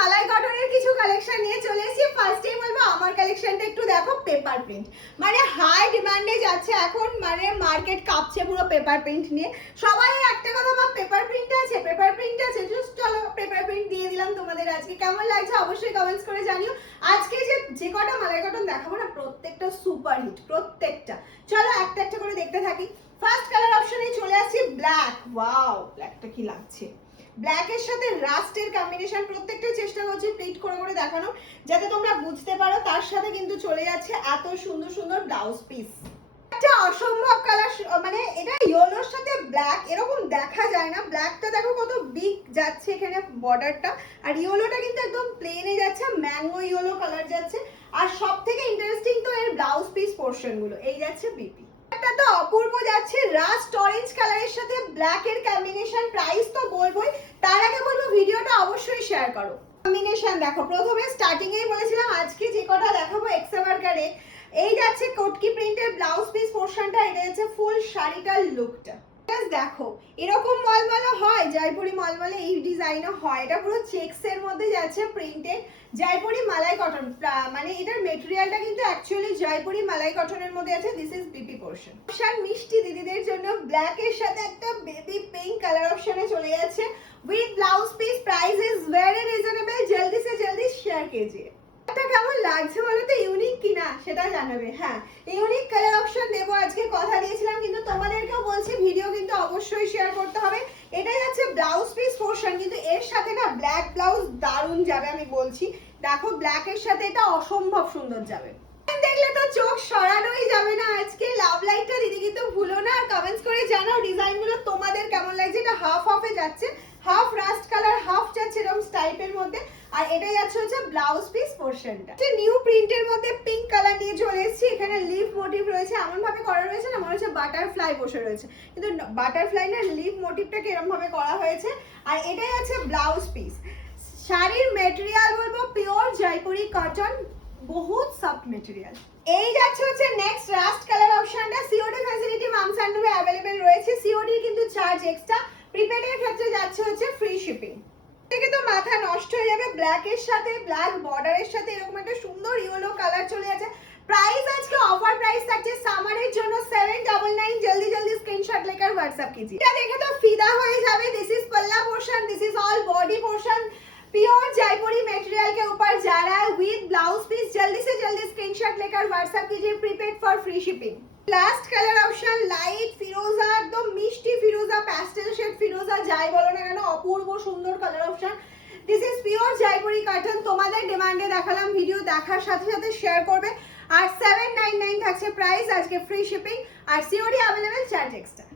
মালাই কটনের কিছু কালেকশন নিয়ে চলে এসেছি। ফার্স্টেই বলবো আমার কালেকশনটা একটু দেখো, পেপার প্রিন্ট মানে হাই ডিমান্ডে যাচ্ছে এখন, মানে মার্কেট কাঁপছে পুরো পেপার প্রিন্ট নিয়ে। সবাই একটা কথা ভাব, পেপার প্রিন্ট আছে পেপার প্রিন্ট আছে, চলো পেপার প্রিন্ট দিয়ে দিলাম তোমাদের। আজকে কেমন লাগছে অবশ্যই কমেন্টস করে জানিও। আজকে যে কটা মালাই কটন দেখাবো না, প্রত্যেকটা সুপার হিট, প্রত্যেকটা। চলো একটা একটা করে দেখতে থাকি। ফার্স্ট কালার অপশনে চলে আসছি ব্ল্যাক। ওয়াও, ব্ল্যাকটা কি লাগছে! ব্ল্যাকের সাথে রাস্টের কম্বিনেশন, প্রত্যেকটা চেষ্টা করছি প্রিন্ট করে করে দেখানো যাতে তোমরা বুঝতে পারো। তার সাথে কিন্তু চলে যাচ্ছে এত সুন্দর সুন্দর ব্লাউজ পিস। একটা অসম্ভব কালার, মানে এটা ইয়েলোর সাথে ব্ল্যাক এরকম দেখা যায় না। ব্ল্যাকটা দেখো কত বিগ যাচ্ছে এখানে বর্ডারটা, আর ইয়েলোটা কিন্তু একদম প্লেনে যাচ্ছে, ম্যাঙ্গো ইয়েলো কালার যাচ্ছে। আর সব থেকে ইন্টারেস্টিং তো এর ব্লাউজ পিস পোর্শন গুলো, এই যাচ্ছে বিপি। এটা তো অপূর্ব যাচ্ছে, রাস্ট অরেঞ্জ কালারের সাথে ব্ল্যাক এর কম্বিনেশন। প্রাইস তো বলবোই, তার আগে বলবো ভিডিওটা অবশ্যই শেয়ার করো। কম্বিনেশন দেখো, প্রথমে স্টার্টিং এই বলেছিলাম আজকে যে কটা দেখাবো এক্সেভারকারে, এই যাচ্ছে কটকি প্রিন্টের ব্লাউজ পিস পোর্শনটা, এটা যাচ্ছে ফুল শাড়িটার লুকটা। দেখো এরকম মলমলে হয়, জয়পুরি মলমলে এই ডিজাইনও হয়। এটা পুরো চেকস এর মধ্যে যাচ্ছে প্রিন্টেড জয়পুরি মালাই কটন, মানে এটার মেটেরিয়ালটা কিন্তু অ্যাকচুয়ালি জয়পুরি মালাই কটনের মধ্যে আছে। This is BP portion. Option মিষ্টি দিদিদের জন্য ব্ল্যাক এর সাথে একটা বেবি পিঙ্ক কালার অপশনে চলে যাচ্ছে with blouse piece. Price is very reasonable. জলদি সে জলদি শেয়ার कीजिए। এটা কেমন লাগছে বলো তো, ইউনিক কিনা সেটা জানাবে। হ্যাঁ, ইউনিক কালার অপশন দেবো আজকে, কথা দিয়েছিলাম, কিন্তু তোমাদেরকেও বলছি ভিডিও কিন্তু অবশ্যই শেয়ার করতে হবে। এটাই যাচ্ছে ব্লাউজ পিস পোর্শন, কিন্তু এর সাথে না ব্ল্যাক ব্লাউজ দারুণ যাবে, আমি বলছি। দেখো ব্ল্যাক এর সাথে এটা অসম্ভব সুন্দর যাবে, দেখলে তো চোখ সরানোই যাবে না। আজকে লাভ লাইটটা দিদি কিন্তু ভুলো না, আর কমেন্টস করে জানাও ডিজাইনগুলো তোমাদের কেমন লাগছে। এটা হাফ হাফে যাচ্ছে, হাফ রাস্ট কালার হাফ যাচ্ছে এরকম টাইপের মধ্যে। আর এটা যাচ্ছে হচ্ছে ব্লাউজ পিস পোর্শনটা। এটা নিউ প্রিন্টের মধ্যে পিঙ্ক কালার নিয়ে চলে এসেছি। এখানে লিফ মোটিভ রয়েছে, এমন ভাবে করা রয়েছে না মনে হচ্ছে বাটারফ্লাই বসে রয়েছে, কিন্তু বাটারফ্লাই না, লিফ মোটিভটাকে এরকম ভাবে করা হয়েছে। আর এটাই আছে ব্লাউজ পিস। শাড়ির মেটেরিয়াল বলবো পিওর জয়পুরি কটন, বহুত সফট মেটেরিয়াল। এই যাচ্ছে হচ্ছে নেক্সট রাস্ট কালার অপশনটা। সিওডি ফ্যাসিলিটি মামস অ্যান্ডে अवेलेबल রয়েছে। সিওডি কিন্তু চার্জ এক্সট্রা। প্রিপেডের ক্ষেত্রে যাচ্ছে হচ্ছে ফ্রি শিপিং। থেকে তো মাথা নষ্ট হয়ে যাবে, ব্ল্যাক এর সাথে ব্ল্যাক বর্ডারের সাথে এরকম একটা সুন্দর ইয়েলো কালার চলে যাচ্ছে। প্রাইস আজকে অফার প্রাইস থাকছে সামারের জন্য 799। জলদি জলদি স্ক্রিনশট लेकर व्हाट्सएप कीजिए। এটা দেখে তো ফিদা হয়ে যাবে। दिस इज पल्ला portion, this is all body portion, pure Jaipuri material के ऊपर जा रहा है विद ब्लाउज पीस। जल्दी से जल्दी स्क्रीनशॉट लेकर व्हाट्सएप कीजिए, prepaid for free shipping. Last colour option light ফিরোজা, একদম মিষ্টি ফিরোজা, প্যাস্টেল শেড ফিরোজা, যাই বলো না কেন অপূর্ব সুন্দর colour option. This is pure Jaipuri cotton. তোমাদের ডিমান্ডে দেখালাম, ভিডিও দেখার সাথে সাথে শেয়ার করবে। আর 799 থাকছে প্রাইস, আজকে ফ্রি শিপিং, আর সিওডি अवेलेबल চার্জ এক্সট্রা।